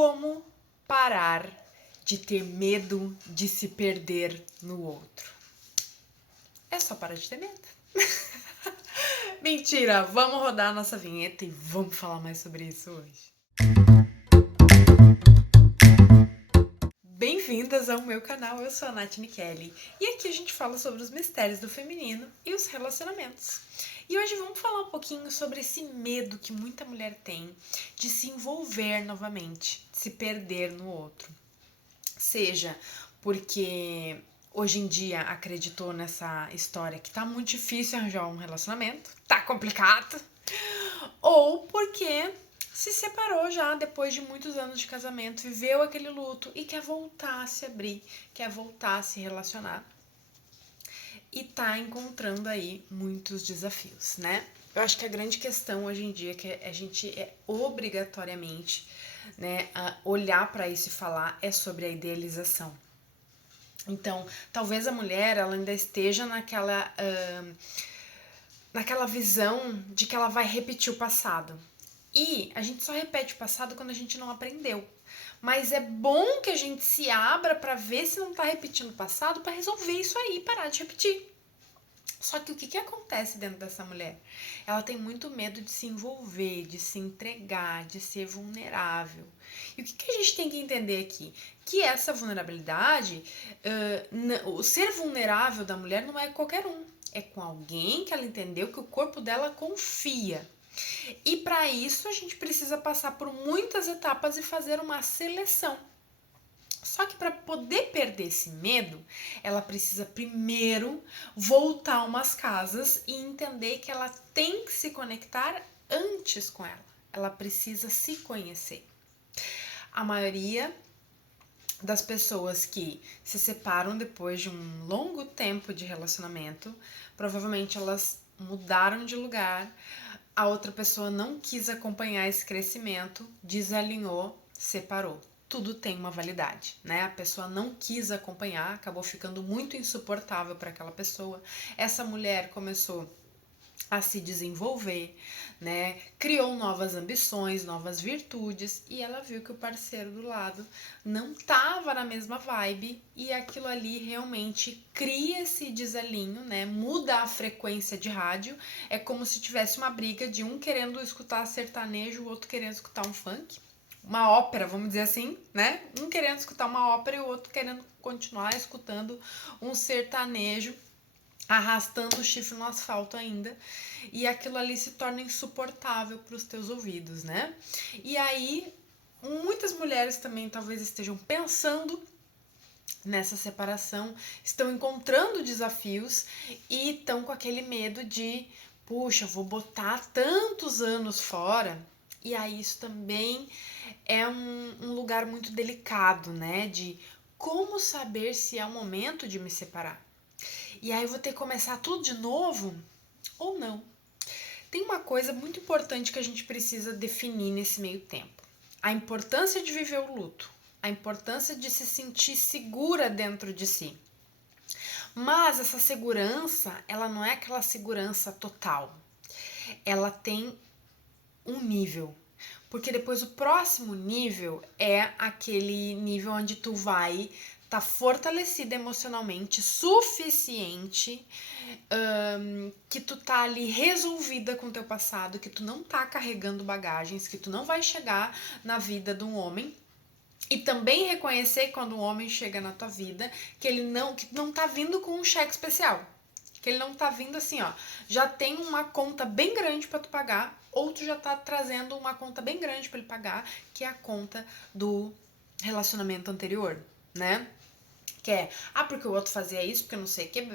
Como parar de ter medo de se perder no outro? É só parar de ter medo. Mentira, vamos rodar a nossa vinheta e vamos falar mais sobre isso hoje. Bem-vindas ao meu canal, eu sou a Nath Michele e aqui a gente fala sobre os mistérios do feminino e os relacionamentos. E hoje vamos falar um pouquinho sobre esse medo que muita mulher tem de se envolver novamente, de se perder no outro. Seja porque hoje em dia acreditou nessa história que tá muito difícil arranjar um relacionamento, tá complicado, ou porque se separou já depois de muitos anos de casamento, viveu aquele luto e quer voltar a se abrir, quer voltar a se relacionar e tá encontrando aí muitos desafios, né? Eu acho que a grande questão hoje em dia é que a gente obrigatoriamente, né, a olhar para isso e falar é sobre a idealização. Então, talvez a mulher ela ainda esteja naquela visão de que ela vai repetir o passado. E a gente só repete o passado quando a gente não aprendeu. Mas é bom que a gente se abra para ver se não tá repetindo o passado para resolver isso aí e parar de repetir. Só que o que acontece dentro dessa mulher? Ela tem muito medo de se envolver, de se entregar, de ser vulnerável. E o que a gente tem que entender aqui? Que essa vulnerabilidade, o ser vulnerável da mulher não é qualquer um. É com alguém que ela entendeu que o corpo dela confia. E para isso a gente precisa passar por muitas etapas e fazer uma seleção. Só que para poder perder esse medo, ela precisa primeiro voltar umas casas e entender que ela tem que se conectar antes com ela. Ela precisa se conhecer. A maioria das pessoas que se separam depois de um longo tempo de relacionamento, provavelmente elas mudaram de lugar, a outra pessoa não quis acompanhar esse crescimento, desalinhou, separou. Tudo tem uma validade, né? A pessoa não quis acompanhar, acabou ficando muito insuportável para aquela pessoa. Essa mulher começou a se desenvolver, né? Criou novas ambições, novas virtudes e ela viu que o parceiro do lado não tava na mesma vibe e aquilo ali realmente cria esse desalinho, né? Muda a frequência de rádio, é como se tivesse uma briga de um querendo escutar sertanejo, o outro querendo escutar um funk. Uma ópera, vamos dizer assim, né? Um querendo escutar uma ópera e o outro querendo continuar escutando um sertanejo, arrastando o chifre no asfalto ainda, e aquilo ali se torna insuportável para os teus ouvidos, né? E aí, muitas mulheres também talvez estejam pensando nessa separação, estão encontrando desafios e estão com aquele medo de, puxa, vou botar tantos anos fora. E aí isso também é um lugar muito delicado, né? De como saber se é o momento de me separar. E aí eu vou ter que começar tudo de novo ou não. Tem uma coisa muito importante que a gente precisa definir nesse meio tempo. A importância de viver o luto. A importância de se sentir segura dentro de si. Mas essa segurança, ela não é aquela segurança total. Ela tem um nível. Porque depois o próximo nível é aquele nível onde tu vai tá fortalecida emocionalmente suficiente, que tu tá ali resolvida com o teu passado, que tu não tá carregando bagagens, que tu não vai chegar na vida de um homem. E também reconhecer quando um homem chega na tua vida que não tá vindo com um cheque especial. Que ele não tá vindo assim, ó, já tem uma conta bem grande para tu pagar, ou tu já tá trazendo uma conta bem grande para ele pagar, que é a conta do relacionamento anterior, né? Que é, porque o outro fazia isso, porque não sei o que,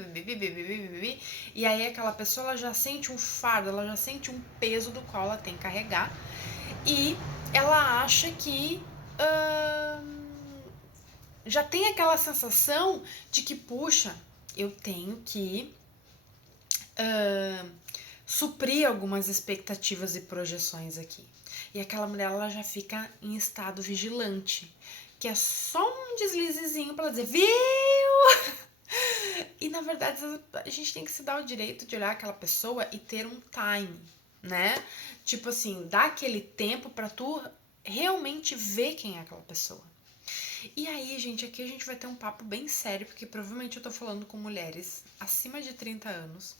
e aí aquela pessoa ela já sente um fardo, ela já sente um peso do qual ela tem que carregar, e ela acha que já tem aquela sensação de que, puxa, eu tenho que suprir algumas expectativas e projeções aqui. E aquela mulher ela já fica em estado vigilante, que é só um deslizezinho pra ela dizer, viu? E na verdade a gente tem que se dar o direito de olhar aquela pessoa e ter um time, né? Tipo assim, dar aquele tempo pra tu realmente ver quem é aquela pessoa. E aí, gente, aqui a gente vai ter um papo bem sério, porque provavelmente eu tô falando com mulheres acima de 30 anos.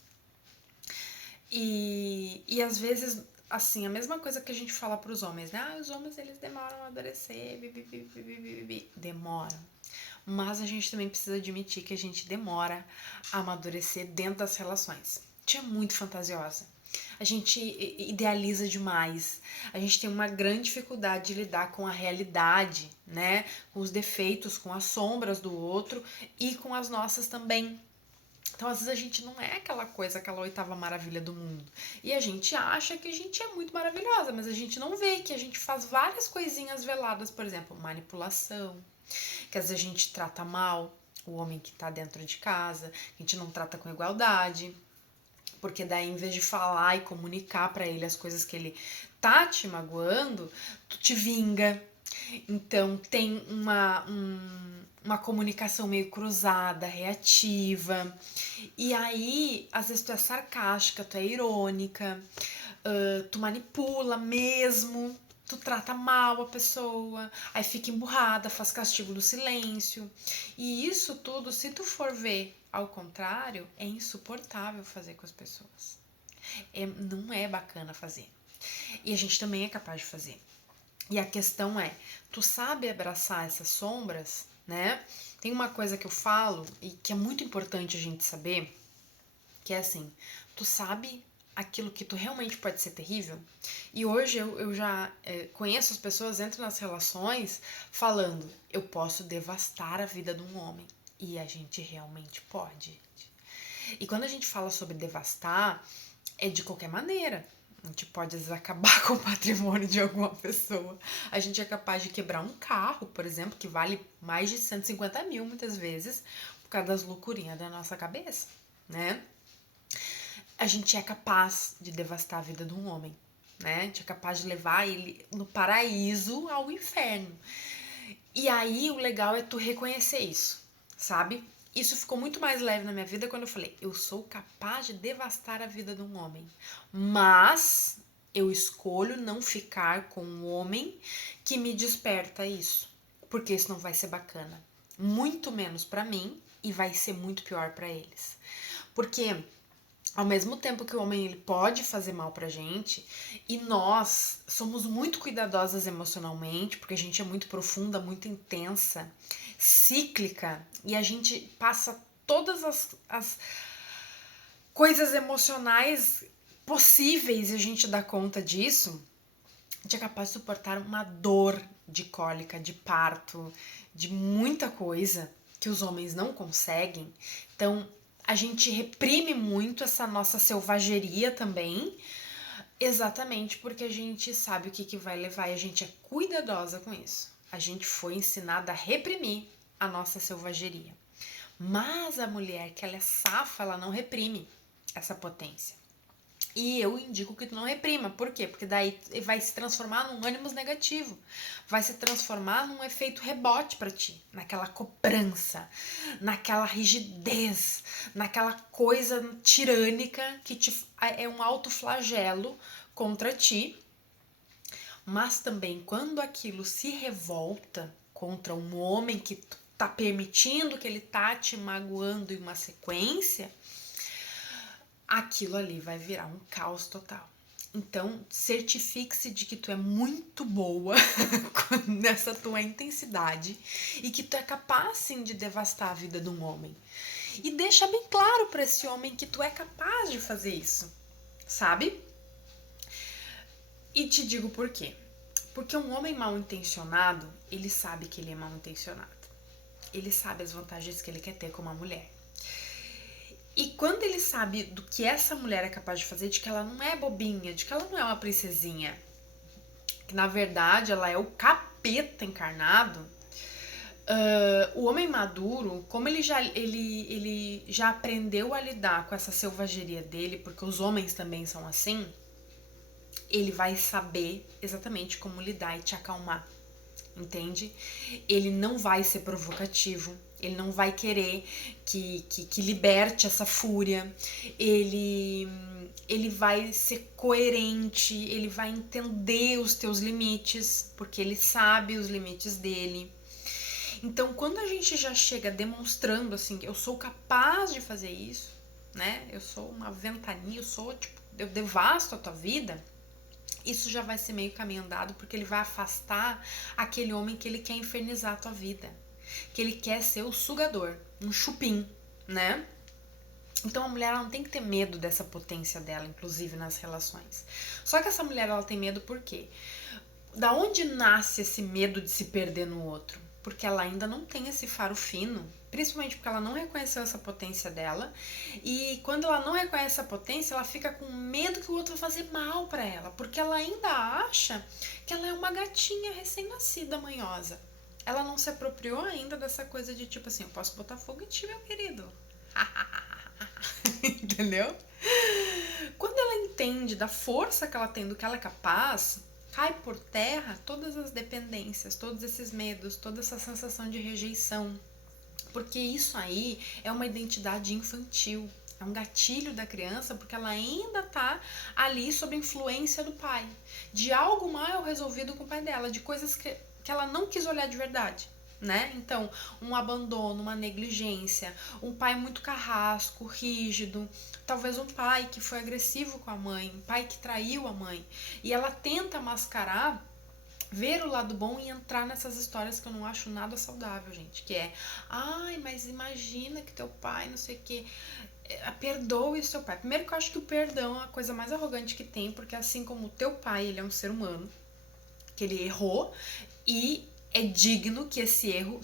E às vezes, assim, a mesma coisa que a gente fala pros homens, né? Ah, os homens, eles demoram a amadurecer, demoram. Mas a gente também precisa admitir que a gente demora a amadurecer dentro das relações. A gente é muito fantasiosa. A gente idealiza demais. A gente tem uma grande dificuldade de lidar com a realidade, né? Com os defeitos, com as sombras do outro e com as nossas também. Então, às vezes, a gente não é aquela coisa, aquela oitava maravilha do mundo. E a gente acha que a gente é muito maravilhosa, mas a gente não vê que a gente faz várias coisinhas veladas, por exemplo, manipulação, que às vezes a gente trata mal o homem que tá dentro de casa, a gente não trata com igualdade, porque daí em vez de falar e comunicar pra ele as coisas que ele tá te magoando, tu te vinga. Então tem uma comunicação meio cruzada, reativa. E aí, às vezes tu é sarcástica, tu é irônica, tu manipula mesmo, tu trata mal a pessoa, aí fica emburrada, faz castigo do silêncio. E isso tudo, se tu for ver ao contrário, é insuportável fazer com as pessoas. Não é bacana fazer. E a gente também é capaz de fazer. E a questão é, tu sabe abraçar essas sombras, né? Tem uma coisa que eu falo e que é muito importante a gente saber, que é assim, tu sabe aquilo que tu realmente pode ser terrível? E hoje eu já conheço as pessoas, entro nas relações falando, eu posso devastar a vida de um homem. E a gente realmente pode. E quando a gente fala sobre devastar, é de qualquer maneira. A gente pode, às vezes, acabar com o patrimônio de alguma pessoa. A gente é capaz de quebrar um carro, por exemplo, que vale mais de 150 mil, muitas vezes, por causa das loucurinhas da nossa cabeça, né? A gente é capaz de devastar a vida de um homem, né? A gente é capaz de levar ele no paraíso ao inferno. E aí, o legal é tu reconhecer isso, sabe? Isso ficou muito mais leve na minha vida quando eu falei, eu sou capaz de devastar a vida de um homem, mas eu escolho não ficar com um homem que me desperta isso, porque isso não vai ser bacana, muito menos pra mim e vai ser muito pior pra eles. Porque ao mesmo tempo que o homem ele pode fazer mal pra gente, e nós somos muito cuidadosas emocionalmente, porque a gente é muito profunda, muito intensa, cíclica, e a gente passa todas as coisas emocionais possíveis e a gente dá conta disso, a gente é capaz de suportar uma dor de cólica, de parto, de muita coisa que os homens não conseguem. Então, a gente reprime muito essa nossa selvageria também, exatamente porque a gente sabe o que vai levar e a gente é cuidadosa com isso. A gente foi ensinada a reprimir a nossa selvageria. Mas a mulher que ela é safa, ela não reprime essa potência. E eu indico que tu não reprima. Por quê? Porque daí vai se transformar num ânimos negativo. Vai se transformar num efeito rebote pra ti. Naquela cobrança, naquela rigidez, naquela coisa tirânica que é um autoflagelo contra ti. Mas também quando aquilo se revolta contra um homem que tá permitindo que ele tá te magoando em uma sequência, aquilo ali vai virar um caos total. Então, certifique-se de que tu é muito boa nessa tua intensidade e que tu é capaz, sim, de devastar a vida de um homem. E deixa bem claro para esse homem que tu é capaz de fazer isso, sabe? E te digo por quê. Porque um homem mal intencionado, ele sabe que ele é mal intencionado. Ele sabe as vantagens que ele quer ter com uma mulher. E quando ele sabe do que essa mulher é capaz de fazer, de que ela não é bobinha, de que ela não é uma princesinha, que na verdade ela é o capeta encarnado, o homem maduro, como ele já aprendeu a lidar com essa selvageria dele, porque os homens também são assim, ele vai saber exatamente como lidar e te acalmar, entende? Ele não vai ser provocativo, ele não vai querer que liberte essa fúria, ele ele vai ser coerente, ele vai entender os teus limites, porque ele sabe os limites dele. Então, quando a gente já chega demonstrando assim, que eu sou capaz de fazer isso, né? Eu sou uma ventania, eu devasto a tua vida. Isso já vai ser meio caminho andado, porque ele vai afastar aquele homem que ele quer infernizar a tua vida, que ele quer ser o sugador, um chupim, né? Então a mulher ela não tem que ter medo dessa potência dela, inclusive nas relações. Só que essa mulher ela tem medo por quê? Da onde nasce esse medo de se perder no outro? Porque ela ainda não tem esse faro fino, principalmente porque ela não reconheceu essa potência dela. E quando ela não reconhece essa potência, ela fica com medo que o outro vai fazer mal pra ela, porque ela ainda acha que ela é uma gatinha recém-nascida, manhosa. Ela não se apropriou ainda dessa coisa de tipo assim, eu posso botar fogo em ti, meu querido. Entendeu? Quando ela entende da força que ela tem, do que ela é capaz, cai por terra todas as dependências, todos esses medos, toda essa sensação de rejeição. Porque isso aí é uma identidade infantil. É um gatilho da criança, porque ela ainda tá ali sob influência do pai. De algo mal resolvido com o pai dela, de coisas que ela não quis olhar de verdade. Né? Então, um abandono, uma negligência, um pai muito carrasco, rígido, talvez um pai que foi agressivo com a mãe, um pai que traiu a mãe. E ela tenta mascarar, ver o lado bom e entrar nessas histórias que eu não acho nada saudável, gente. Que é, ai, mas imagina que teu pai, não sei o que, perdoe o seu pai. Primeiro que eu acho que o perdão é a coisa mais arrogante que tem, porque assim como o teu pai, ele é um ser humano, que ele errou e é digno que esse erro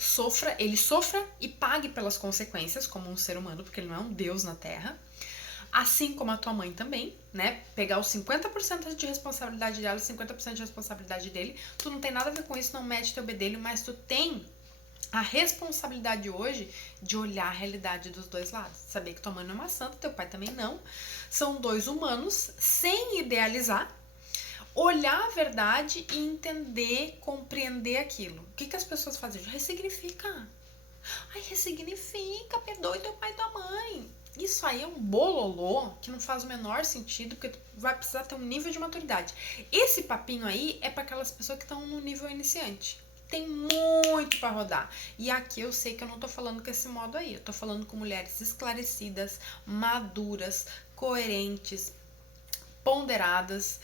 ele sofra e pague pelas consequências como um ser humano, porque ele não é um deus na Terra. Assim como a tua mãe também, né? Pegar os 50% de responsabilidade dela e 50% de responsabilidade dele. Tu não tem nada a ver com isso, não mete teu bedelho, mas tu tem a responsabilidade hoje de olhar a realidade dos dois lados. Saber que tua mãe não é uma santa, teu pai também não. São dois humanos, sem idealizar, olhar a verdade e entender, compreender aquilo. O que as pessoas fazem? Ressignifica. Ai, ressignifica, perdoe teu pai e tua mãe. Isso aí é um bololô que não faz o menor sentido, porque tu vai precisar ter um nível de maturidade. Esse papinho aí é para aquelas pessoas que estão no nível iniciante. Tem muito para rodar. E aqui eu sei que eu não tô falando com esse modo aí. Eu tô falando com mulheres esclarecidas, maduras, coerentes, ponderadas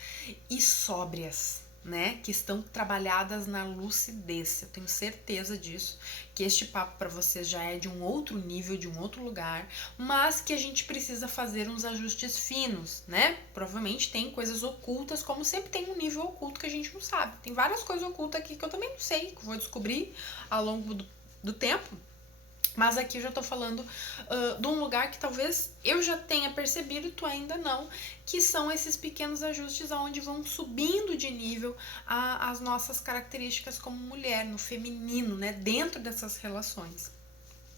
e sóbrias, né? Que estão trabalhadas na lucidez. Eu tenho certeza disso, que este papo para vocês já é de um outro nível, de um outro lugar, mas que a gente precisa fazer uns ajustes finos, né? Provavelmente tem coisas ocultas, como sempre tem um nível oculto que a gente não sabe. Tem várias coisas ocultas aqui que eu também não sei, que eu vou descobrir ao longo do tempo. Mas aqui eu já tô falando de um lugar que talvez eu já tenha percebido e tu ainda não, que são esses pequenos ajustes onde vão subindo de nível as nossas características como mulher, no feminino, né, dentro dessas relações.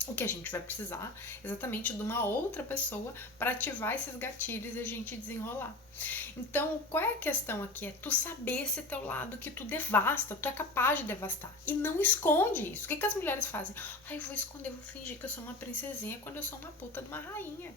O que a gente vai precisar exatamente de uma outra pessoa para ativar esses gatilhos e a gente desenrolar. Então, qual é a questão aqui? É tu saber esse teu lado que tu devasta, tu é capaz de devastar. E não esconde isso. O que as mulheres fazem? Ai, eu vou esconder, vou fingir que eu sou uma princesinha quando eu sou uma puta de uma rainha.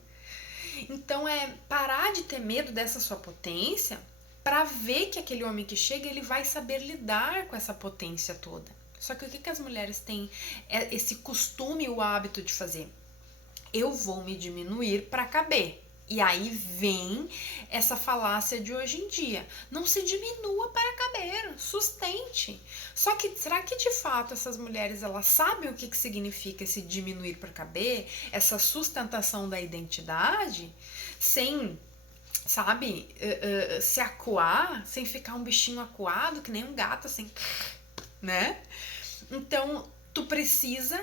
Então, é parar de ter medo dessa sua potência para ver que aquele homem que chega, ele vai saber lidar com essa potência toda. Só que o que as mulheres têm esse costume, o hábito de fazer? Eu vou me diminuir para caber. E aí vem essa falácia de hoje em dia. Não se diminua para caber, sustente. Só que será que de fato essas mulheres elas sabem o que significa esse diminuir para caber? Essa sustentação da identidade? Sem, sabe, se acuar, sem ficar um bichinho acuado, que nem um gato, assim, né? Então, tu precisa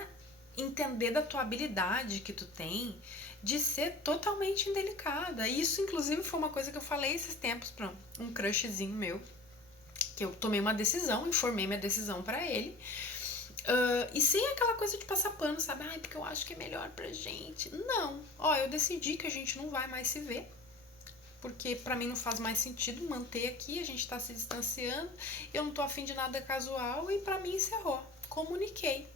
entender da tua habilidade que tu tem de ser totalmente indelicada. Isso, inclusive, foi uma coisa que eu falei esses tempos pra um crushzinho meu, que eu tomei uma decisão, informei minha decisão pra ele, e sem aquela coisa de passar pano, sabe? Ai, porque eu acho que é melhor pra gente. Não. Ó, eu decidi que a gente não vai mais se ver, porque pra mim não faz mais sentido manter aqui, a gente tá se distanciando, eu não tô afim de nada casual e pra mim encerrou. Comuniquei.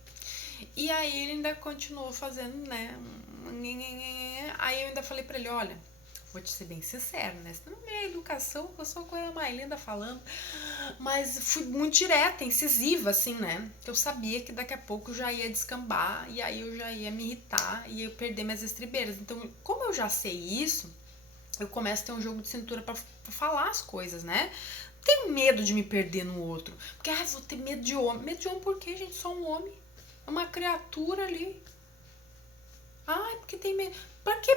E aí ele ainda continuou fazendo, né? Aí eu ainda falei pra ele, olha, Vou te ser bem sincero, né? Senão minha educação, eu sou a coisa mais linda falando. Mas fui muito direta, incisiva, assim, né? Eu sabia que daqui a pouco já ia descambar, e aí eu já ia me irritar, e ia perder minhas estribeiras. Então, como eu já sei isso, eu começo a ter um jogo de cintura pra falar as coisas, né? Não tenho medo de me perder no outro. Porque, vou ter medo de homem. Medo de homem por quê, gente? Só um homem. É uma criatura ali. Porque tem medo. Pra quê?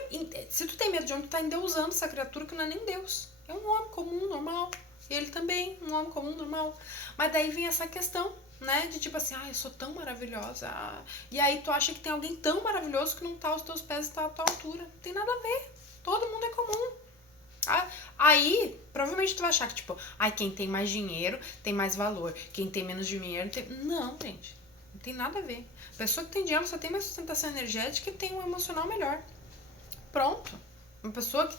Se tu tem medo de homem, tu tá endeusando essa criatura que não é nem Deus. É um homem comum, normal. Ele também, um homem comum, normal. Mas daí vem essa questão, né? De tipo assim, eu sou tão maravilhosa. E aí tu acha que tem alguém tão maravilhoso que não tá aos teus pés e tá à tua altura. Não tem nada a ver. Todo mundo é comum. Aí, provavelmente tu vai achar que, tipo, quem tem mais dinheiro tem mais valor. Quem tem menos dinheiro tem. Não, gente. Não tem nada a ver. A pessoa que tem dinheiro só tem mais sustentação energética e tem um emocional melhor. Pronto. Uma pessoa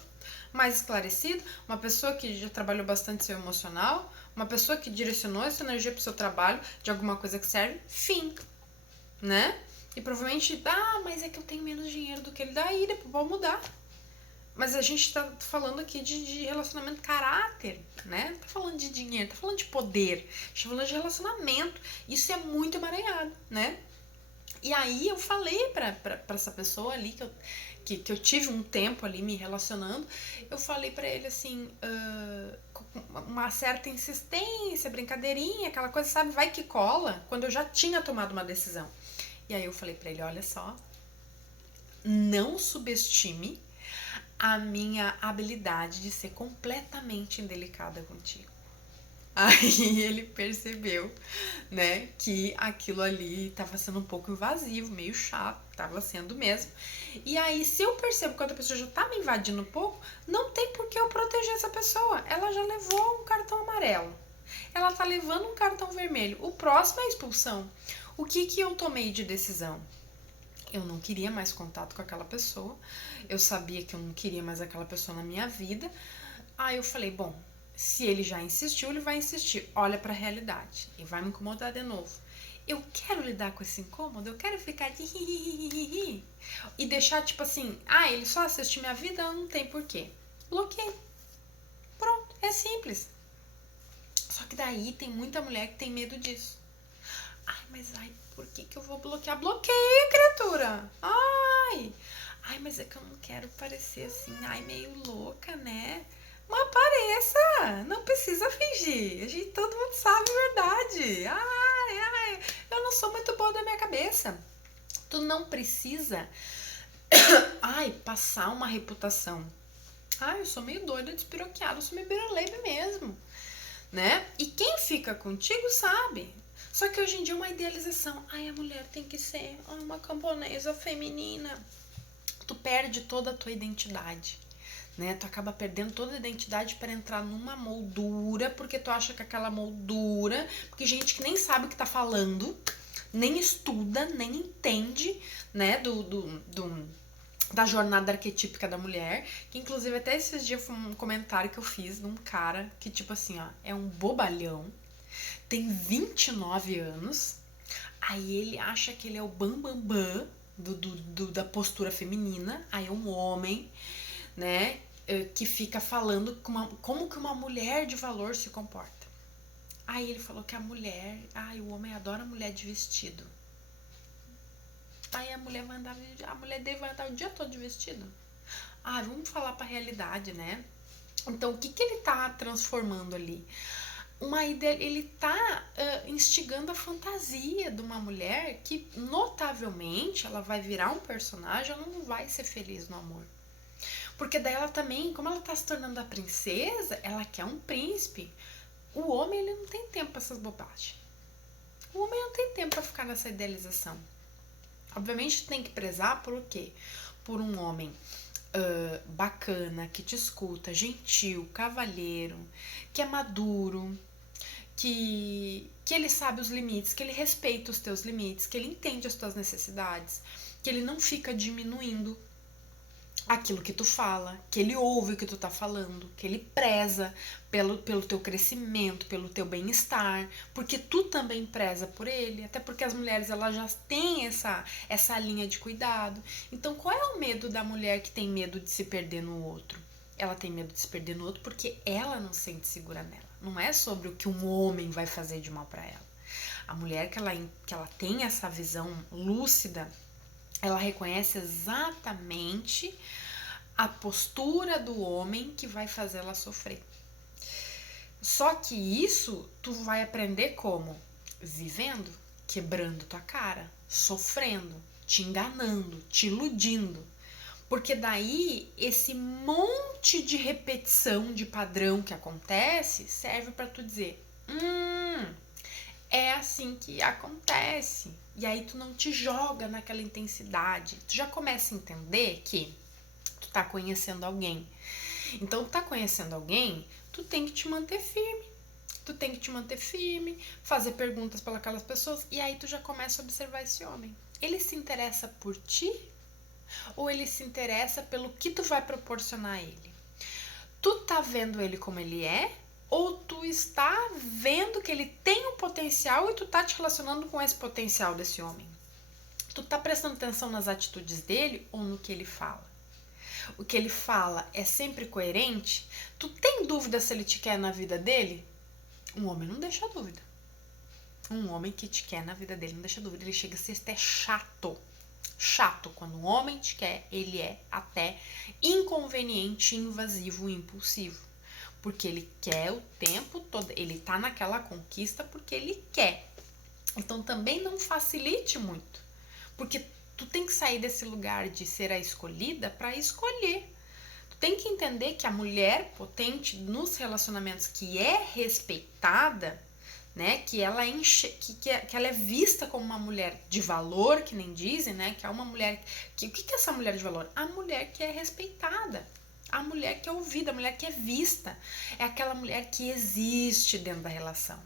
mais esclarecida, uma pessoa que já trabalhou bastante seu emocional, uma pessoa que direcionou essa energia pro seu trabalho de alguma coisa que serve, fim. Né? E provavelmente, mas é que eu tenho menos dinheiro do que ele. Daí depois pode mudar. Mas a gente tá falando aqui de relacionamento caráter, né? Não tá falando de dinheiro, tá falando de poder. A gente tá falando de relacionamento. Isso é muito emaranhado, né? E aí eu falei pra essa pessoa ali, que eu tive um tempo ali me relacionando, eu falei pra ele assim, com uma certa insistência, brincadeirinha, aquela coisa, sabe, vai que cola, quando eu já tinha tomado uma decisão. E aí eu falei pra ele, olha só, não subestime a minha habilidade de ser completamente indelicada contigo. Aí ele percebeu, né, que aquilo ali tava sendo um pouco invasivo, meio chato, tava sendo mesmo. E aí, se eu percebo que outra pessoa já tá me invadindo um pouco, não tem por que eu proteger essa pessoa. Ela já levou um cartão amarelo. Ela tá levando um cartão vermelho. O próximo é a expulsão. O que eu tomei de decisão? Eu não queria mais contato com aquela pessoa. Eu sabia que eu não queria mais aquela pessoa na minha vida. Aí eu falei, bom, se ele já insistiu, ele vai insistir. Olha pra realidade. E vai me incomodar de novo. Eu quero lidar com esse incômodo, eu quero ficar de hi, e deixar tipo assim, ele só assiste minha vida, não tem porquê. Bloqueei. Pronto, é simples. Só que daí tem muita mulher que tem medo disso. Mas por que eu vou bloquear? Bloqueia, criatura! Mas é que eu não quero parecer assim, meio louca, né? Mas pareça, não precisa fingir. Todo mundo sabe a verdade. Eu não sou muito boa da minha cabeça. Tu não precisa, passar uma reputação. Eu sou meio doida, despiroqueada, eu sou meio birolebe mesmo, né? E quem fica contigo sabe. Só que hoje em dia é uma idealização. A mulher tem que ser uma camponesa feminina. Tu perde toda a tua identidade, né? Tu acaba perdendo toda a identidade para entrar numa moldura, porque tu acha que aquela moldura... Porque gente que nem sabe o que tá falando, nem estuda, nem entende, né? Da jornada arquetípica da mulher, que inclusive até esses dias foi um comentário que eu fiz de um cara que tipo assim, é um bobalhão, tem 29 anos, aí ele acha que ele é o bambambam da postura feminina, aí é um homem, né, que fica falando como que uma mulher de valor se comporta. Aí ele falou que a mulher, o homem adora a mulher de vestido. Aí a mulher dele vai andar o dia todo de vestido. Vamos falar pra realidade, né? Então, o que ele tá transformando ali? Uma ideia, ele tá instigando a fantasia de uma mulher que, notavelmente, ela vai virar um personagem, ela não vai ser feliz no amor. Porque daí ela também, como ela tá se tornando a princesa, ela quer um príncipe. O homem, ele não tem tempo pra essas bobagens. O homem não tem tempo pra ficar nessa idealização. Obviamente tem que prezar por o quê? Por um homem bacana, que te escuta, gentil, cavalheiro, que é maduro, que ele sabe os limites, que ele respeita os teus limites, que ele entende as tuas necessidades, que ele não fica diminuindo aquilo que tu fala, que ele ouve o que tu tá falando, que ele preza pelo teu crescimento, pelo teu bem-estar, porque tu também preza por ele, até porque as mulheres elas já têm essa linha de cuidado. Então qual é o medo da mulher que tem medo de se perder no outro? Ela tem medo de se perder no outro porque ela não se sente segura nela. Não é sobre o que um homem vai fazer de mal para ela. A mulher que ela tem essa visão lúcida, ela reconhece exatamente a postura do homem que vai fazer ela sofrer. Só que isso tu vai aprender como? Vivendo, quebrando tua cara, sofrendo, te enganando, te iludindo. Porque daí esse monte de repetição de padrão que acontece serve para tu dizer: é assim que acontece. E aí tu não te joga naquela intensidade. Tu já começa a entender que tu tá conhecendo alguém. Então, tu tá conhecendo alguém, tu tem que te manter firme. Tu tem que te manter firme, fazer perguntas para aquelas pessoas. E aí tu já começa a observar esse homem. Ele se interessa por ti? Ou ele se interessa pelo que tu vai proporcionar a ele? Tu tá vendo ele como ele é? Ou tu está vendo que ele tem um potencial e tu tá te relacionando com esse potencial desse homem? Tu tá prestando atenção nas atitudes dele ou no que ele fala? O que ele fala é sempre coerente? Tu tem dúvida se ele te quer na vida dele? Um homem não deixa dúvida. Um homem que te quer na vida dele não deixa dúvida. Ele chega a ser até chato. Chato. Quando um homem te quer, ele é até inconveniente, invasivo e impulsivo. Porque ele quer o tempo todo. Ele tá naquela conquista porque ele quer. Então também não facilite muito. Porque tu tem que sair desse lugar de ser a escolhida para escolher. Tu tem que entender que a mulher potente nos relacionamentos que é respeitada, né, que ela que ela é vista como uma mulher de valor, que nem dizem, né, que é uma mulher que o que é essa mulher de valor? A mulher que é respeitada, a mulher que é ouvida, a mulher que é vista, é aquela mulher que existe dentro da relação.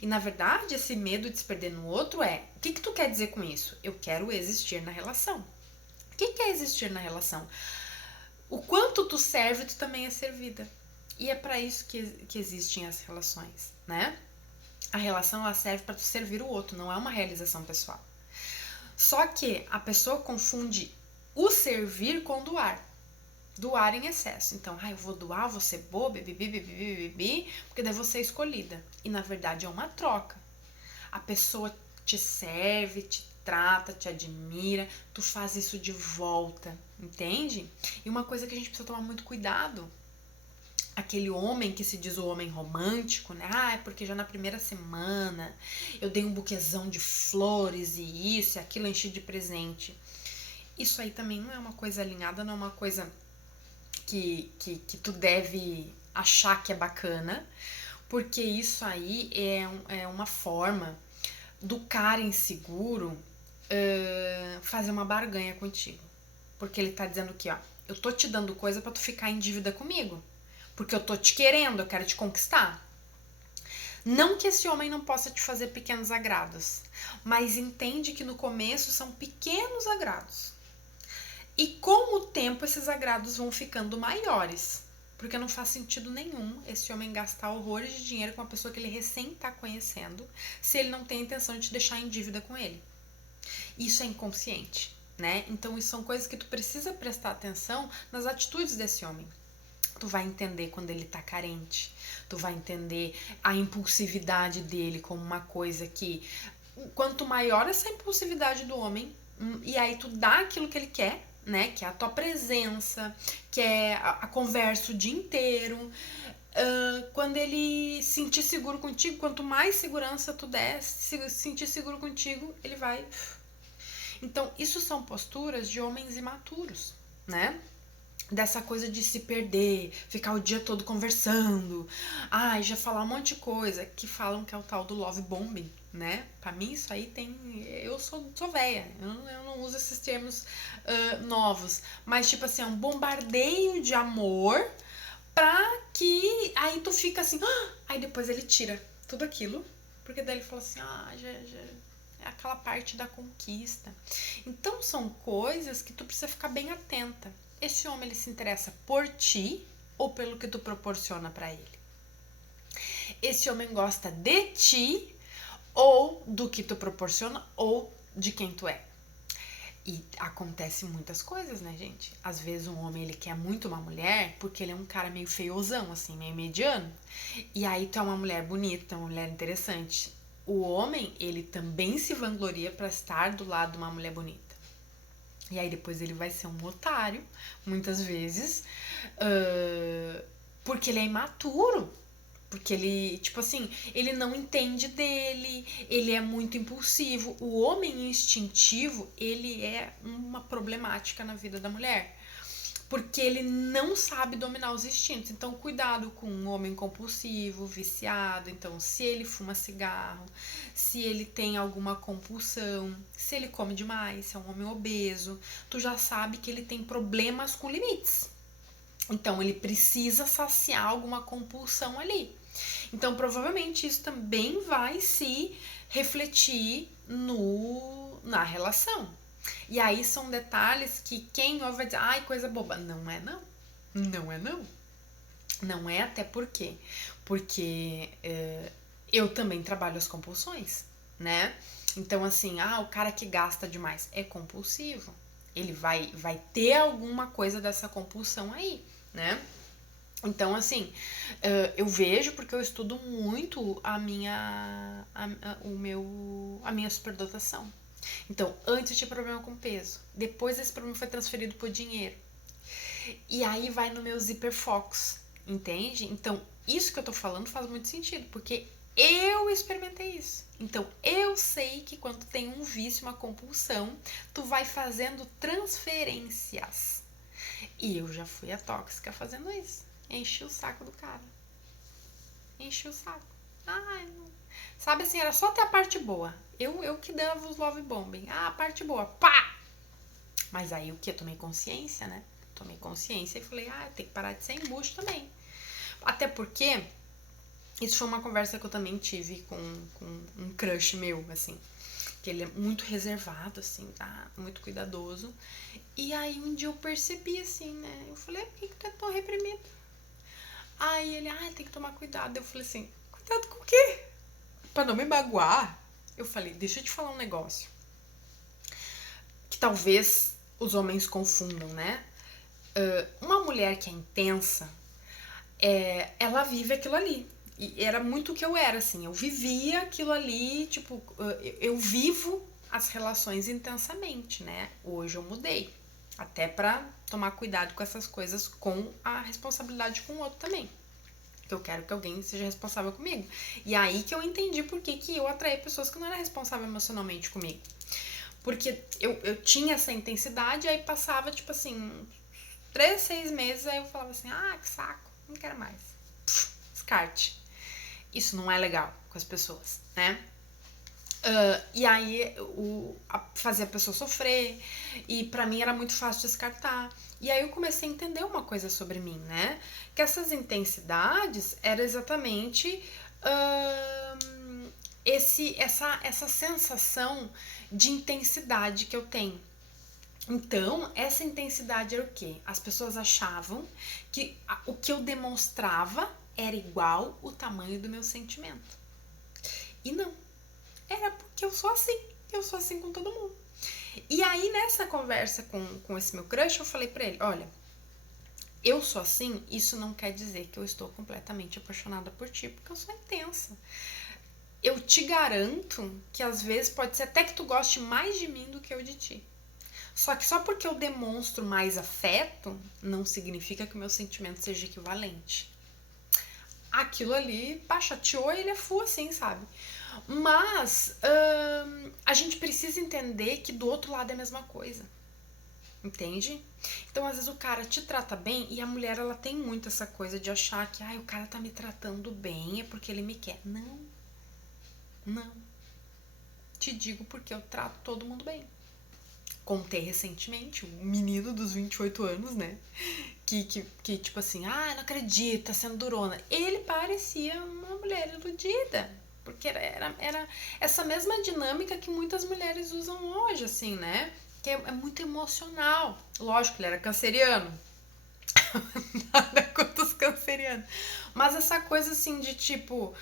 E na verdade, esse medo de se perder no outro o que tu quer dizer com isso? Eu quero existir na relação. O que é existir na relação? O quanto tu serve, tu também é servida. E é para isso que existem as relações, né? A relação ela serve para tu servir o outro, não é uma realização pessoal. Só que a pessoa confunde o servir com doar. Doar em excesso. Então, eu vou doar, vou ser boba, porque daí vou ser escolhida. E na verdade é uma troca. A pessoa te serve, te trata, te admira, tu faz isso de volta, entende? E uma coisa que a gente precisa tomar muito cuidado, aquele homem que se diz o homem romântico, né? É porque já na primeira semana eu dei um buquezão de flores e isso e aquilo, enchi de presente. Isso aí também não é uma coisa alinhada, não é uma coisa que tu deve achar que é bacana, porque isso aí é uma forma do cara inseguro fazer uma barganha contigo. Porque ele tá dizendo que, eu tô te dando coisa pra tu ficar em dívida comigo. Porque eu tô te querendo, eu quero te conquistar. Não que esse homem não possa te fazer pequenos agrados, mas entende que no começo são pequenos agrados. E com o tempo esses agrados vão ficando maiores. Porque não faz sentido nenhum esse homem gastar horrores de dinheiro com uma pessoa que ele recém tá conhecendo, se ele não tem a intenção de te deixar em dívida com ele. Isso é inconsciente, né? Então isso são coisas que tu precisa prestar atenção nas atitudes desse homem. Tu vai entender quando ele tá carente. Tu vai entender a impulsividade dele como uma coisa que... Quanto maior essa impulsividade do homem, e aí tu dá aquilo que ele quer, né? Que é a tua presença, que é a conversa o dia inteiro. Quando ele sentir seguro contigo, quanto mais segurança tu der, se sentir seguro contigo, ele vai... Então, isso são posturas de homens imaturos, né? Dessa coisa de se perder, ficar o dia todo conversando, já falar um monte de coisa, que falam que é o tal do love bombing, né? Pra mim isso aí eu sou véia, eu não uso esses termos novos, mas tipo assim, é um bombardeio de amor pra que aí tu fica assim, aí depois ele tira tudo aquilo, porque daí ele fala assim, já é aquela parte da conquista. Então são coisas que tu precisa ficar bem atenta. Esse homem, ele se interessa por ti ou pelo que tu proporciona pra ele? Esse homem gosta de ti ou do que tu proporciona ou de quem tu é? E acontece muitas coisas, né, gente? Às vezes um homem, ele quer muito uma mulher porque ele é um cara meio feiozão, assim, meio mediano. E aí tu é uma mulher bonita, uma mulher interessante. O homem, ele também se vangloria pra estar do lado de uma mulher bonita. E aí depois ele vai ser um otário, muitas vezes, porque ele é imaturo. Porque ele, tipo assim, ele não entende dele, ele é muito impulsivo. O homem instintivo, ele é uma problemática na vida da mulher. Porque ele não sabe dominar os instintos. Então, cuidado com um homem compulsivo, viciado. Então, se ele fuma cigarro, se ele tem alguma compulsão, se ele come demais, se é um homem obeso, tu já sabe que ele tem problemas com limites. Então, ele precisa saciar alguma compulsão ali. Então, provavelmente, isso também vai se refletir na relação. E aí são detalhes que quem ouve vai dizer, ai, coisa boba. Não é não. Não é não. Não é até porque eu também trabalho as compulsões, né? Então, assim, o cara que gasta demais é compulsivo. Ele vai ter alguma coisa dessa compulsão aí, né? Então, assim, eu vejo porque eu estudo muito a minha superdotação. Então, antes eu tinha problema com peso. Depois esse problema foi transferido pro dinheiro. E aí vai no meu hiperfocos, entende? Então, isso que eu tô falando faz muito sentido, porque eu experimentei isso. Então, eu sei que quando tem um vício, uma compulsão, tu vai fazendo transferências. E eu já fui a tóxica fazendo isso. Enchi o saco do cara. Enchi o saco. Ai, não. Sabe assim, era só ter a parte boa. Eu que dava os love bombing. A parte boa. Pá! Mas aí o que? Eu tomei consciência, né? Tomei consciência e falei, tem que parar de ser embuste também. Até porque isso foi uma conversa que eu também tive com um crush meu, assim. Que ele é muito reservado, assim, tá? Muito cuidadoso. E aí um dia eu percebi, assim, né? Eu falei, por que tu é tão reprimido? Aí ele, tem que tomar cuidado. Eu falei assim, cuidado com o quê? Pra não me magoar? Eu falei, deixa eu te falar um negócio. Que talvez os homens confundam, né? Uma mulher que é intensa, ela vive aquilo ali. E era muito o que eu era, assim. Eu vivia aquilo ali, tipo, eu vivo as relações intensamente, né? Hoje eu mudei. Até pra tomar cuidado com essas coisas, com a responsabilidade com o outro também. Que eu quero que alguém seja responsável comigo. E aí que eu entendi por que eu atraí pessoas que não eram responsáveis emocionalmente comigo. Porque eu tinha essa intensidade, aí passava, tipo assim, 3, 6 meses, aí eu falava assim, que saco, não quero mais. Descarte. Isso não é legal com as pessoas, né? E aí fazia a pessoa sofrer, e pra mim era muito fácil descartar. E aí eu comecei a entender uma coisa sobre mim, né? Que essas intensidades era exatamente essa sensação de intensidade que eu tenho. Então, essa intensidade era o quê? As pessoas achavam que o que eu demonstrava era igual o tamanho do meu sentimento. E não. Era porque eu sou assim. Eu sou assim com todo mundo. E aí, nessa conversa com esse meu crush, eu falei pra ele, olha, eu sou assim, isso não quer dizer que eu estou completamente apaixonada por ti, porque eu sou intensa. Eu te garanto que às vezes pode ser até que tu goste mais de mim do que eu de ti. Só que só porque eu demonstro mais afeto, não significa que o meu sentimento seja equivalente. Aquilo ali, chateou, ele é full assim, sabe? Mas a gente precisa entender que do outro lado é a mesma coisa. Entende? Então, às vezes, o cara te trata bem e a mulher, ela tem muito essa coisa de achar que o cara tá me tratando bem, é porque ele me quer. Não. Não. Te digo porque eu trato todo mundo bem. Contei recentemente, um menino dos 28 anos, né? Que tipo assim, não acredito, tá sendo durona. Ele parecia uma mulher iludida. Porque era essa mesma dinâmica que muitas mulheres usam hoje, assim, né? Que é muito emocional. Lógico, ele era canceriano. Nada contra os cancerianos. Mas essa coisa, assim, de tipo...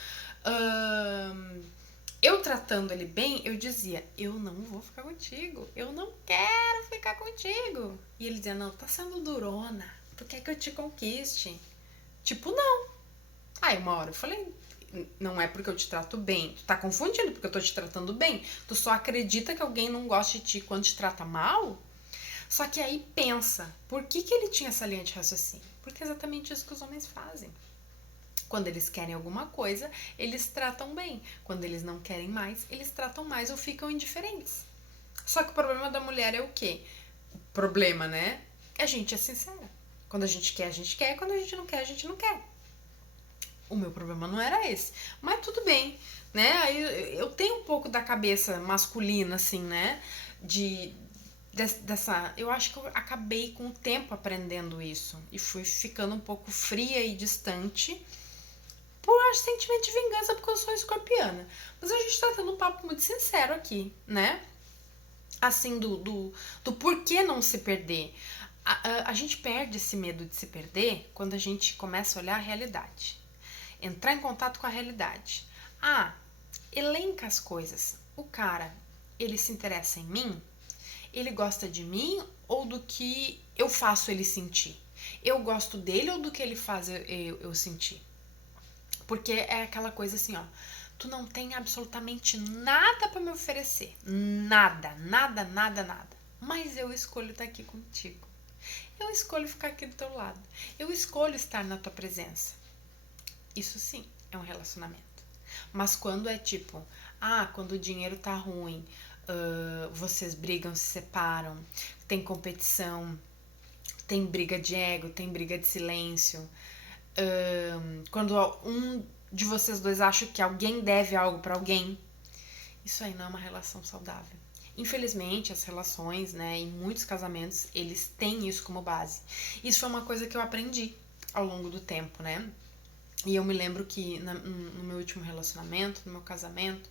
eu tratando ele bem, eu dizia, eu não vou ficar contigo, eu não quero ficar contigo. E ele dizia, não, tá sendo durona, tu quer que eu te conquiste? Tipo, não. Aí uma hora eu falei, não é porque eu te trato bem, tu tá confundindo porque eu tô te tratando bem, tu só acredita que alguém não gosta de ti quando te trata mal? Só que aí pensa, por que ele tinha essa linha de raciocínio? Porque é exatamente isso que os homens fazem. Quando eles querem alguma coisa, eles tratam bem. Quando eles não querem mais, eles tratam mais ou ficam indiferentes. Só que o problema da mulher é o quê? O problema, né? A gente é sincera. Quando a gente quer, a gente quer. Quando a gente não quer, a gente não quer. O meu problema não era esse. Mas tudo bem, né? Aí eu tenho um pouco da cabeça masculina, assim, né? Dessa. Eu acho que eu acabei com o tempo aprendendo isso. E fui ficando um pouco fria e distante por sentimento de vingança, porque eu sou escorpiana. Mas a gente tá tendo um papo muito sincero aqui, né? Assim, do porquê não se perder. A gente perde esse medo de se perder quando a gente começa a olhar a realidade. Entrar em contato com a realidade. Ah, elenca as coisas. O cara, ele se interessa em mim? Ele gosta de mim ou do que eu faço ele sentir? Eu gosto dele ou do que ele faz eu sentir? Porque é aquela coisa assim, ó. Tu não tem absolutamente nada pra me oferecer. Nada, nada, nada, nada. Mas eu escolho estar aqui contigo. Eu escolho ficar aqui do teu lado. Eu escolho estar na tua presença. Isso sim é um relacionamento. Mas quando é tipo, quando o dinheiro tá ruim, vocês brigam, se separam, tem competição, tem briga de ego, tem briga de silêncio. Quando um de vocês dois acha que alguém deve algo pra alguém, isso aí não é uma relação saudável. Infelizmente, as relações, né, em muitos casamentos, eles têm isso como base. Isso foi uma coisa que eu aprendi ao longo do tempo, né? E eu me lembro que no meu último relacionamento, no meu casamento,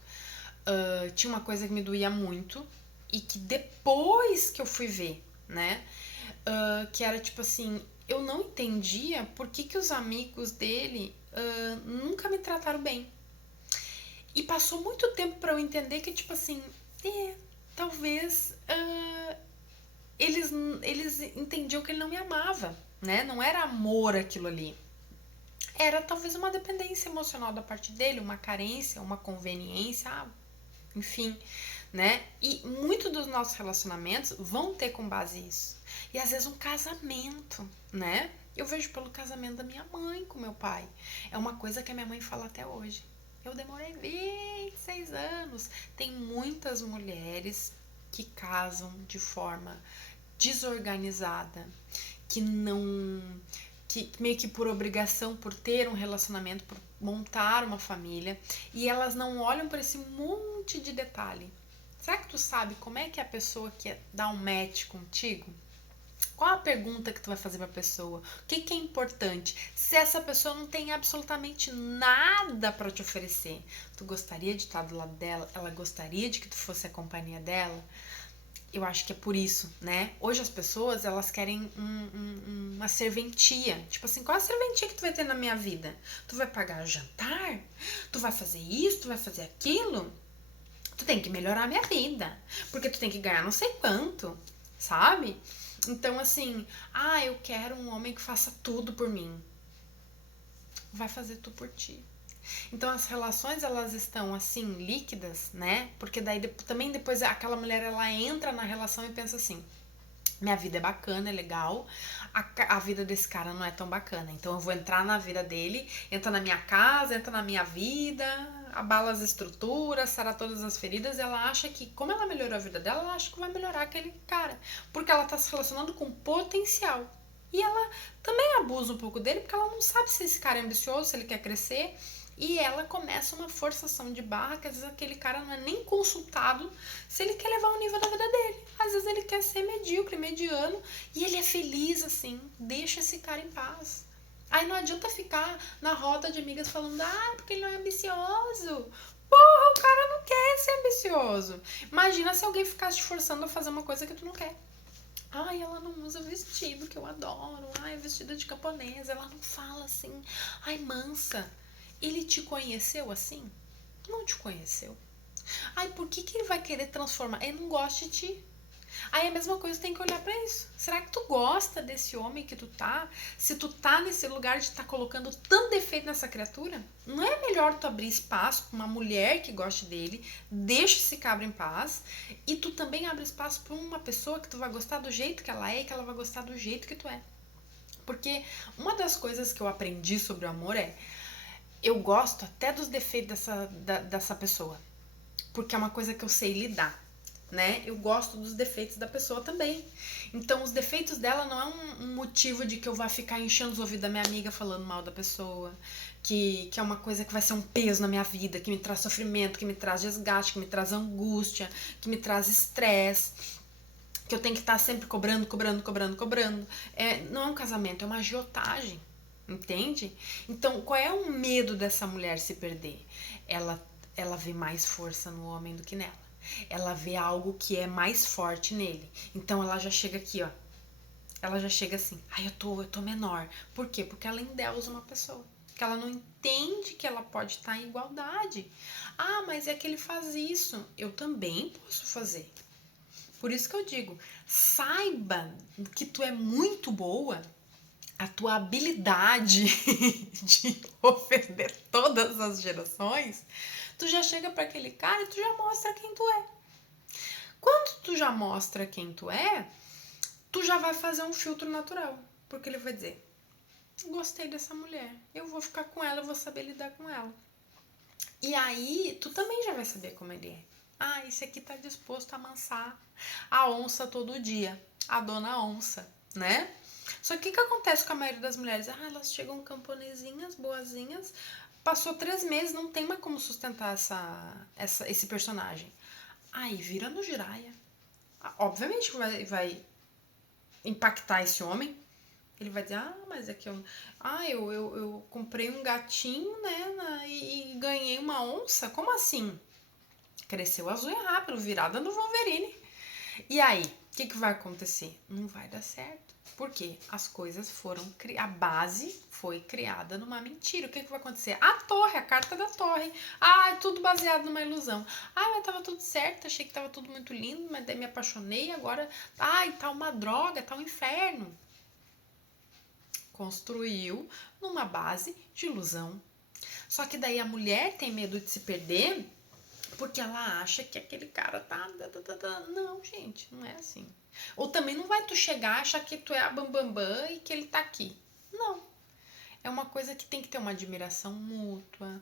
tinha uma coisa que me doía muito e que depois que eu fui ver, né, que era tipo assim, eu não entendia por que os amigos dele nunca me trataram bem. E passou muito tempo pra eu entender que, tipo assim, talvez eles entendiam que ele não me amava, né? Não era amor aquilo ali. Era talvez uma dependência emocional da parte dele, uma carência, uma conveniência, enfim, né? E muito dos nossos relacionamentos vão ter com base isso. E às vezes um casamento, né? Eu vejo pelo casamento da minha mãe com meu pai. É uma coisa que a minha mãe fala até hoje. Eu demorei 26 anos. Tem muitas mulheres que casam de forma desorganizada, que não, que meio que por obrigação, por ter um relacionamento, por montar uma família, e elas não olham para esse monte de detalhe. Será que tu sabe como é que a pessoa quer dar um match contigo? Qual a pergunta que tu vai fazer pra pessoa? O que é importante? Se essa pessoa não tem absolutamente nada pra te oferecer, tu gostaria de estar do lado dela? Ela gostaria de que tu fosse a companhia dela? Eu acho que é por isso, né? Hoje as pessoas, elas querem uma serventia. Tipo assim, qual é a serventia que tu vai ter na minha vida? Tu vai pagar jantar? Tu vai fazer isso? Tu vai fazer aquilo? Tu tem que melhorar a minha vida. Porque tu tem que ganhar não sei quanto, sabe? Então, assim, eu quero um homem que faça tudo por mim. Vai fazer tudo por ti. Então as relações, elas estão assim líquidas, né? Porque daí também depois aquela mulher, ela entra na relação e pensa assim: minha vida é bacana, é legal, a vida desse cara não é tão bacana, então eu vou entrar na vida dele, entra na minha casa, entra na minha vida, abala as estruturas, sara todas as feridas. E ela acha que, como ela melhorou a vida dela, ela acha que vai melhorar aquele cara, porque ela tá se relacionando com potencial. E ela também abusa um pouco dele, porque ela não sabe se esse cara é ambicioso, se ele quer crescer. E ela começa uma forçação de barra, que às vezes aquele cara não é nem consultado se ele quer levar o nível da vida dele. Às vezes ele quer ser medíocre, mediano, e ele é feliz assim. Deixa esse cara em paz. Aí não adianta ficar na roda de amigas falando, porque ele não é ambicioso. Porra, o cara não quer ser ambicioso. Imagina se alguém ficasse te forçando a fazer uma coisa que tu não quer. Ela não usa vestido que eu adoro. Vestido de camponesa. Ela não fala assim. Mansa. Ele te conheceu assim? Não te conheceu. Ai, por que ele vai querer transformar? Ele não gosta de ti. Aí a mesma coisa, tem que olhar pra isso. Será que tu gosta desse homem que tu tá? Se tu tá nesse lugar de estar colocando tanto defeito nessa criatura, não é melhor tu abrir espaço pra uma mulher que goste dele, deixa esse cabra em paz, e tu também abre espaço pra uma pessoa que tu vai gostar do jeito que ela é e que ela vai gostar do jeito que tu é. Porque uma das coisas que eu aprendi sobre o amor é, eu gosto até dos defeitos dessa pessoa, porque é uma coisa que eu sei lidar, né? Eu gosto dos defeitos da pessoa também. Então, os defeitos dela não é um motivo de que eu vá ficar enchendo os ouvidos da minha amiga falando mal da pessoa, que é uma coisa que vai ser um peso na minha vida, que me traz sofrimento, que me traz desgaste, que me traz angústia, que me traz estresse, que eu tenho que estar sempre cobrando. Não é um casamento, é uma agiotagem, entende? Então, qual é o medo dessa mulher se perder? Ela vê mais força no homem do que nela. Ela vê algo que é mais forte nele. Então ela já chega aqui, ó. Ela já chega assim, ai, eu tô menor. Por quê? Porque ela endeusa uma pessoa. Que ela não entende que ela pode estar em igualdade. Ah, mas é que ele faz isso. Eu também posso fazer. Por isso que eu digo, saiba que tu é muito boa, a tua habilidade de ofender todas as gerações, tu já chega para aquele cara e tu já mostra quem tu é. Quando tu já mostra quem tu é, tu já vai fazer um filtro natural, porque ele vai dizer, gostei dessa mulher, eu vou ficar com ela, eu vou saber lidar com ela. E aí, tu também já vai saber como ele é. Ah, esse aqui tá disposto a amansar a onça todo dia, a dona onça, né? Só que o que acontece com a maioria das mulheres? Ah, elas chegam camponesinhas, boazinhas, passou 3 meses, não tem mais como sustentar esse personagem. Aí vira no giraia. Obviamente vai impactar esse homem. Ele vai dizer, ah, mas é que eu comprei um gatinho, né, e ganhei uma onça. Como assim? Cresceu as unhas rápido, virada no Wolverine. E aí, o que vai acontecer? Não vai dar certo. Por quê? As coisas foram criadas, a base foi criada numa mentira. O que vai acontecer? A torre, a carta da torre. Ah, é tudo baseado numa ilusão. Ah, mas tava tudo certo, achei que tava tudo muito lindo, mas daí me apaixonei, agora, ai, tá uma droga, tá um inferno. Construiu numa base de ilusão. Só que daí a mulher tem medo de se perder porque ela acha que aquele cara tá. Não, gente, não é assim. Ou também não vai tu chegar e achar que tu é a bambambam e que ele tá aqui. Não. É uma coisa que tem que ter uma admiração mútua.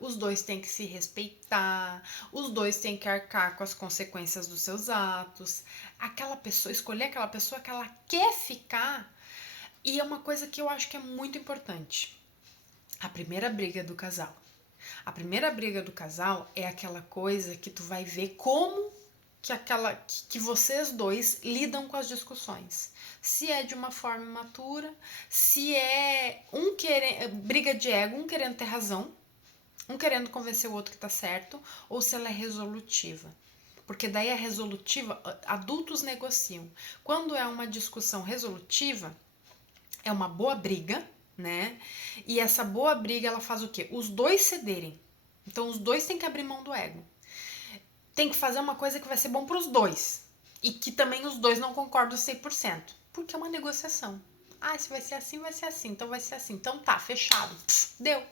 Os dois têm que se respeitar. Os dois têm que arcar com as consequências dos seus atos. Aquela pessoa, escolher aquela pessoa que ela quer ficar. E é uma coisa que eu acho que é muito importante. A primeira briga do casal. A primeira briga do casal é aquela coisa que tu vai ver como que vocês dois lidam com as discussões. Se é de uma forma imatura, se é briga de ego, um querendo ter razão, um querendo convencer o outro que tá certo, ou se ela é resolutiva. Porque daí a resolutiva, adultos negociam. Quando é uma discussão resolutiva, é uma boa briga, né? E essa boa briga, ela faz o quê? Os dois cederem. Então, os dois têm que abrir mão do ego. Tem que fazer uma coisa que vai ser bom para os dois. E que também os dois não concordam 100%. Porque é uma negociação. Ah, se vai ser assim, vai ser assim. Então vai ser assim. Então tá, fechado. Deu.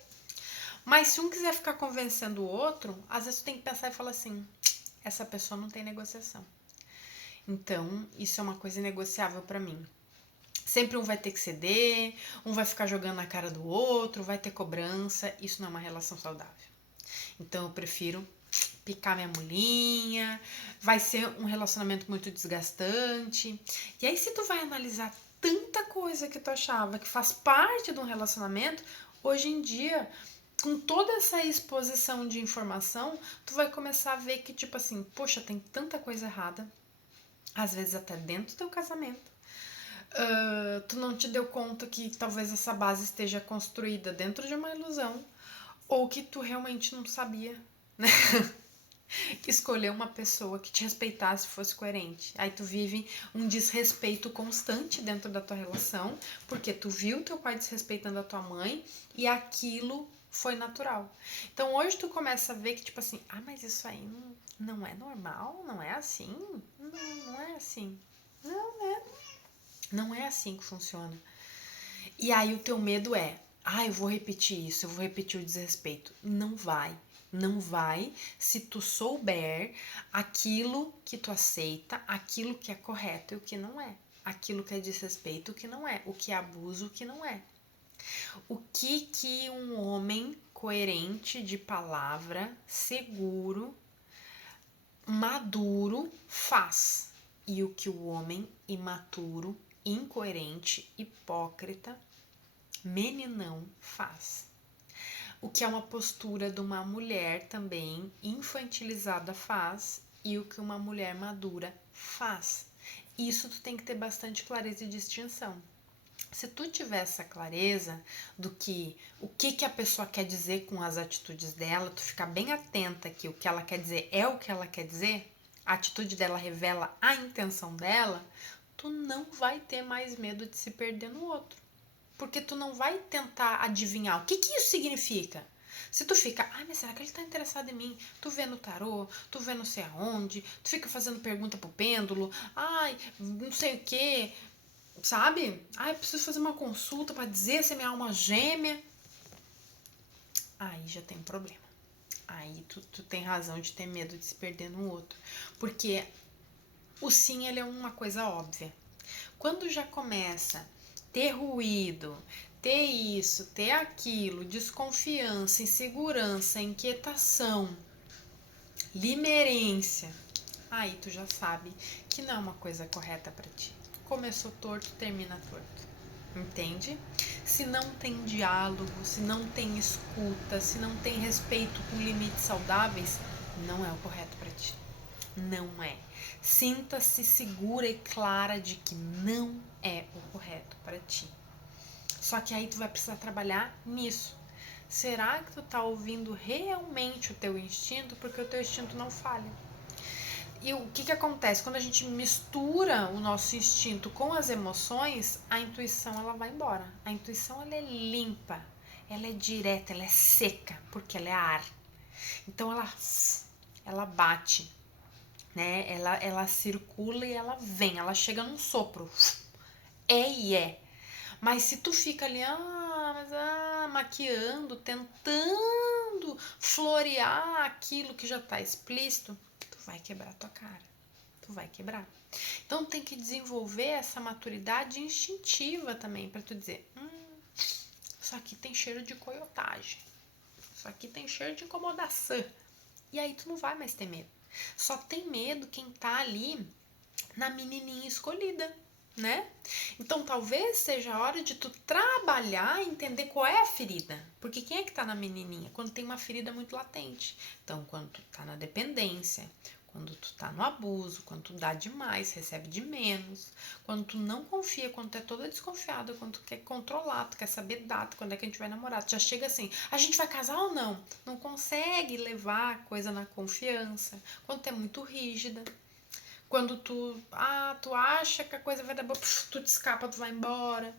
Mas se um quiser ficar convencendo o outro, às vezes tu tem que pensar e falar assim, essa pessoa não tem negociação. Então, isso é uma coisa negociável para mim. Sempre um vai ter que ceder, um vai ficar jogando na cara do outro, vai ter cobrança. Isso não é uma relação saudável. Então eu prefiro picar minha mulinha, vai ser um relacionamento muito desgastante. E aí se tu vai analisar tanta coisa que tu achava que faz parte de um relacionamento, hoje em dia, com toda essa exposição de informação, tu vai começar a ver que tipo assim, poxa, tem tanta coisa errada, às vezes até dentro do teu casamento. Tu não te deu conta que talvez essa base esteja construída dentro de uma ilusão, ou que tu realmente não sabia, né? Escolher uma pessoa que te respeitasse e fosse coerente. Aí tu vive um desrespeito constante dentro da tua relação, porque tu viu teu pai desrespeitando a tua mãe e aquilo Foi natural. Então hoje tu começa a ver que, tipo assim, mas isso aí não é normal? Não é assim? Não é assim. Não é assim que funciona. E aí o teu medo é, eu vou repetir isso, eu vou repetir o desrespeito. Não vai. Não vai se tu souber aquilo que tu aceita, aquilo que é correto e o que não é. Aquilo que é desrespeito, o que não é. O que é abuso, o que não é. O que um homem coerente de palavra, seguro, maduro faz? E o que o homem imaturo, incoerente, hipócrita, meninão faz? O que é uma postura de uma mulher também infantilizada faz e o que uma mulher madura faz. Isso tu tem que ter bastante clareza e distinção. Se tu tiver essa clareza do que o que a pessoa quer dizer com as atitudes dela, tu ficar bem atenta que o que ela quer dizer é o que ela quer dizer, a atitude dela revela a intenção dela, tu não vai ter mais medo de se perder no outro. Porque tu não vai tentar adivinhar o que isso significa. Se tu fica, mas será que ele tá interessado em mim? Tu vê no tarô, tu vê não sei aonde, tu fica fazendo pergunta pro pêndulo, não sei o que, sabe? Preciso fazer uma consulta pra dizer se é minha alma gêmea. Aí já tem problema. Aí tu tem razão de ter medo de se perder no outro. Porque o sim, ele é uma coisa óbvia. Quando já começa ter ruído, ter isso, ter aquilo, desconfiança, insegurança, inquietação, limerência, aí tu já sabe que não é uma coisa correta para ti. Começou torto, termina torto. Entende? Se não tem diálogo, se não tem escuta, se não tem respeito com limites saudáveis, não é o correto para ti. Não é. Sinta-se segura e clara de que não é o correto para ti. Só que aí tu vai precisar trabalhar nisso. Será que tu tá ouvindo realmente o teu instinto? Porque o teu instinto não falha. E o que acontece? Quando a gente mistura o nosso instinto com as emoções, a intuição ela vai embora. A intuição ela é limpa, ela é direta, ela é seca, porque ela é ar. Então ela bate, né? Ela circula e ela vem, ela chega num sopro. É. Mas se tu fica ali, maquiando, tentando florear aquilo que já tá explícito, tu vai quebrar tua cara. Tu vai quebrar. Então tem que desenvolver essa maturidade instintiva também para tu dizer, isso aqui tem cheiro de coiotagem. Isso aqui tem cheiro de incomodação. E aí tu não vai mais ter medo. Só tem medo quem tá ali na menininha escolhida, né? Então talvez seja a hora de tu trabalhar e entender qual é a ferida. Porque quem é que tá na menininha? Quando tem uma ferida muito latente. Então quando tu tá na dependência, quando tu tá no abuso, quando tu dá demais, recebe de menos, quando tu não confia, quando tu é toda desconfiada, quando tu quer controlar, tu quer saber data, quando é que a gente vai namorar, tu já chega assim, a gente vai casar ou não? Não consegue levar a coisa na confiança, quando tu é muito rígida, quando tu acha que a coisa vai dar boa, tu te escapa, tu vai embora.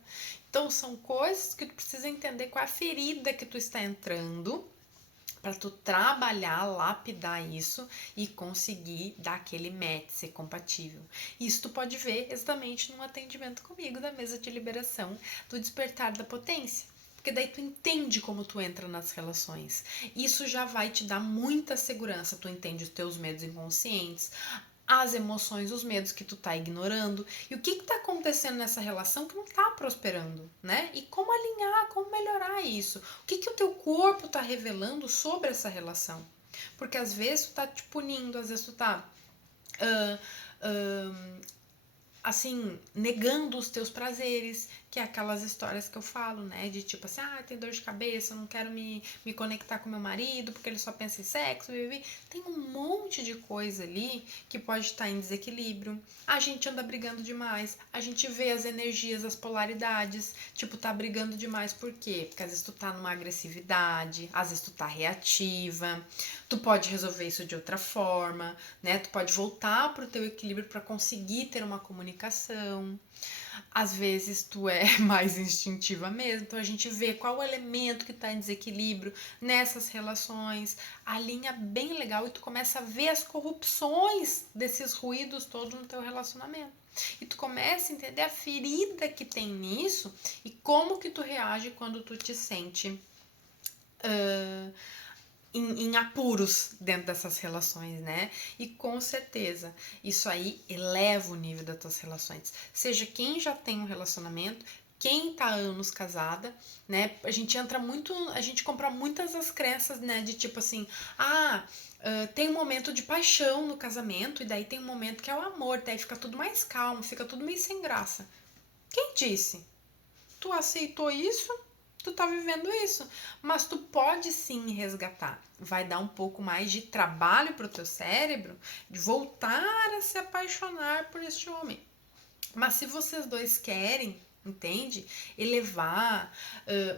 Então são coisas que tu precisa entender qual é a ferida que tu está entrando para tu trabalhar, lapidar isso e conseguir dar aquele match, ser compatível. Isso tu pode ver exatamente num atendimento comigo da mesa de liberação do despertar da potência. Porque daí tu entende como tu entra nas relações. Isso já vai te dar muita segurança. Tu entende os teus medos inconscientes, as emoções, os medos que tu tá ignorando e o que tá acontecendo nessa relação que não tá prosperando, né? E como alinhar, como melhorar isso? O que o teu corpo tá revelando sobre essa relação? Porque às vezes tu tá te punindo, às vezes tu tá assim, negando os teus prazeres, que é aquelas histórias que eu falo, né, de tipo assim, tem dor de cabeça, eu não quero me conectar com meu marido, porque ele só pensa em sexo, tem um monte de coisa ali que pode estar em desequilíbrio, a gente anda brigando demais, a gente vê as energias, as polaridades, tipo, tá brigando demais, por quê? Porque às vezes tu tá numa agressividade, às vezes tu tá reativa, Tu pode resolver isso de outra forma, né? Tu pode voltar pro teu equilíbrio para conseguir ter uma comunicação. Às vezes tu é mais instintiva mesmo, então a gente vê qual o elemento que está em desequilíbrio nessas relações, alinha bem legal e tu começa a ver as corrupções desses ruídos todos no teu relacionamento. E tu começa a entender a ferida que tem nisso e como que tu reage quando tu te sente em apuros dentro dessas relações, né? E com certeza, isso aí eleva o nível das tuas relações. Seja quem já tem um relacionamento, quem tá há anos casada, né? A gente compra muitas as crenças, né? De tipo assim, tem um momento de paixão no casamento, e daí tem um momento que é o amor, daí fica tudo mais calmo, fica tudo meio sem graça. Quem disse? Tu aceitou isso? Tu tá vivendo isso, mas tu pode sim resgatar. Vai dar um pouco mais de trabalho pro teu cérebro de voltar a se apaixonar por este homem. Mas se vocês dois querem, entende? Elevar,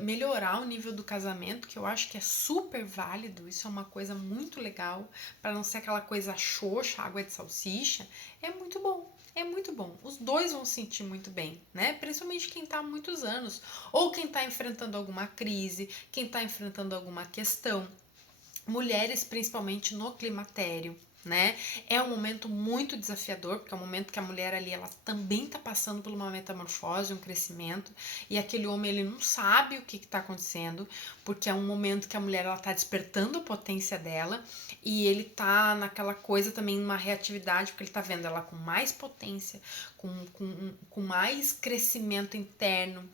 melhorar o nível do casamento, que eu acho que é super válido, isso é uma coisa muito legal, para não ser aquela coisa xoxa, água de salsicha, é muito bom. É muito bom. Os dois vão se sentir muito bem, né? Principalmente quem tá há muitos anos. Ou quem tá enfrentando alguma crise, quem tá enfrentando alguma questão. Mulheres, principalmente no climatério, né? É um momento muito desafiador, porque é um momento que a mulher ali, ela também tá passando por uma metamorfose, um crescimento, e aquele homem, ele não sabe o que tá acontecendo, porque é um momento que a mulher, ela tá despertando a potência dela, e ele tá naquela coisa também, uma reatividade, porque ele tá vendo ela com mais potência, com mais crescimento interno,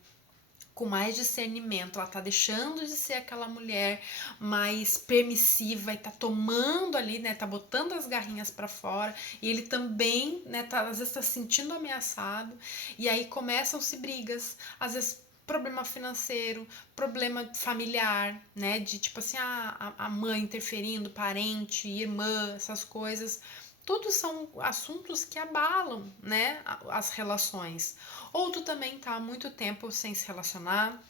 com mais discernimento, ela tá deixando de ser aquela mulher mais permissiva e tá tomando ali, né, tá botando as garrinhas para fora, e ele também, né, às vezes tá se sentindo ameaçado, e aí começam-se brigas, às vezes problema financeiro, problema familiar, né, de tipo assim, a mãe interferindo, parente, irmã, essas coisas. Tudo são assuntos que abalam, né, as relações. Ou tu também tá há muito tempo sem se relacionar,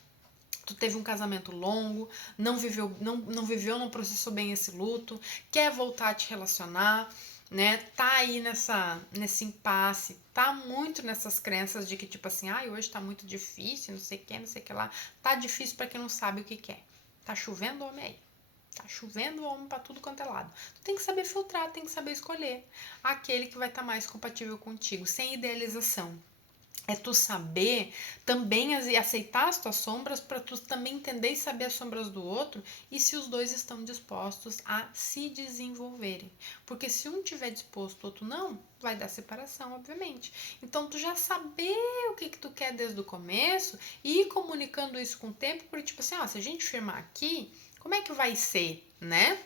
tu teve um casamento longo, não processou bem esse luto, quer voltar a te relacionar, né? Tá aí nesse impasse, tá muito nessas crenças de que tipo assim, hoje tá muito difícil, não sei o que lá. Tá difícil para quem não sabe o que quer. Tá chovendo homem aí. Tá chovendo homem pra tudo quanto é lado. Tu tem que saber filtrar, tem que saber escolher aquele que vai estar mais compatível contigo, sem idealização. É tu saber também aceitar as tuas sombras para tu também entender e saber as sombras do outro e se os dois estão dispostos a se desenvolverem. Porque se um tiver disposto, o outro não, vai dar separação, obviamente. Então tu já saber o que tu quer desde o começo e ir comunicando isso com o tempo, porque tipo assim, se a gente firmar aqui, como é que vai ser, né?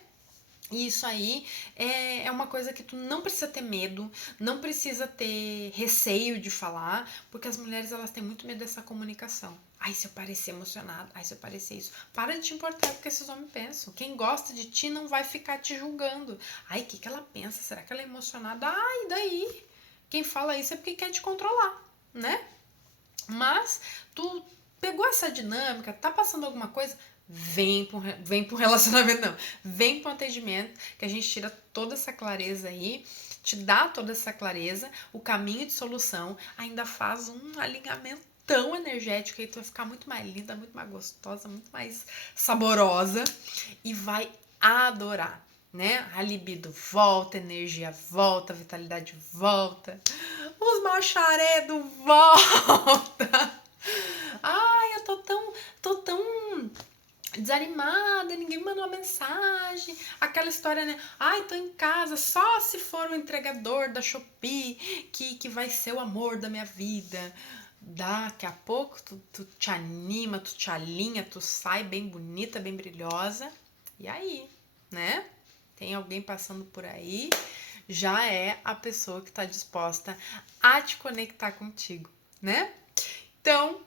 E isso aí é uma coisa que tu não precisa ter medo, não precisa ter receio de falar, porque as mulheres, elas têm muito medo dessa comunicação. Ai, se eu parecer emocionado, ai, se eu parecer isso. Para de te importar porque esses homens pensam. Quem gosta de ti não vai ficar te julgando. Ai, o que ela pensa? Será que ela é emocionada? Ai, daí? Quem fala isso é porque quer te controlar, né? Mas tu pegou essa dinâmica, tá passando alguma coisa, vem pro relacionamento, não. Vem pro atendimento, que a gente tira toda essa clareza aí, te dá toda essa clareza, o caminho de solução, ainda faz um alinhamento tão energético aí, tu vai ficar muito mais linda, muito mais gostosa, muito mais saborosa e vai adorar, né? A libido volta, a energia volta, a vitalidade volta, os macharedo volta. Ai, eu tô tão desanimada, ninguém me mandou uma mensagem. Aquela história, né? Ai, tô em casa, só se for o entregador da Shopee que vai ser o amor da minha vida. Daqui a pouco tu te anima, tu te alinha, tu sai bem bonita, bem brilhosa. E aí, né? Tem alguém passando por aí, já é a pessoa que tá disposta a te conectar contigo, né? Então,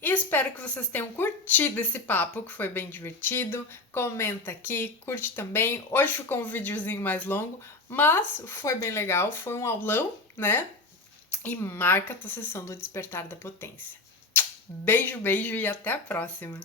espero que vocês tenham curtido esse papo, que foi bem divertido. Comenta aqui, curte também. Hoje ficou um videozinho mais longo, mas foi bem legal, foi um aulão, né? E marca a tua sessão do Despertar da Potência. Beijo, beijo e até a próxima!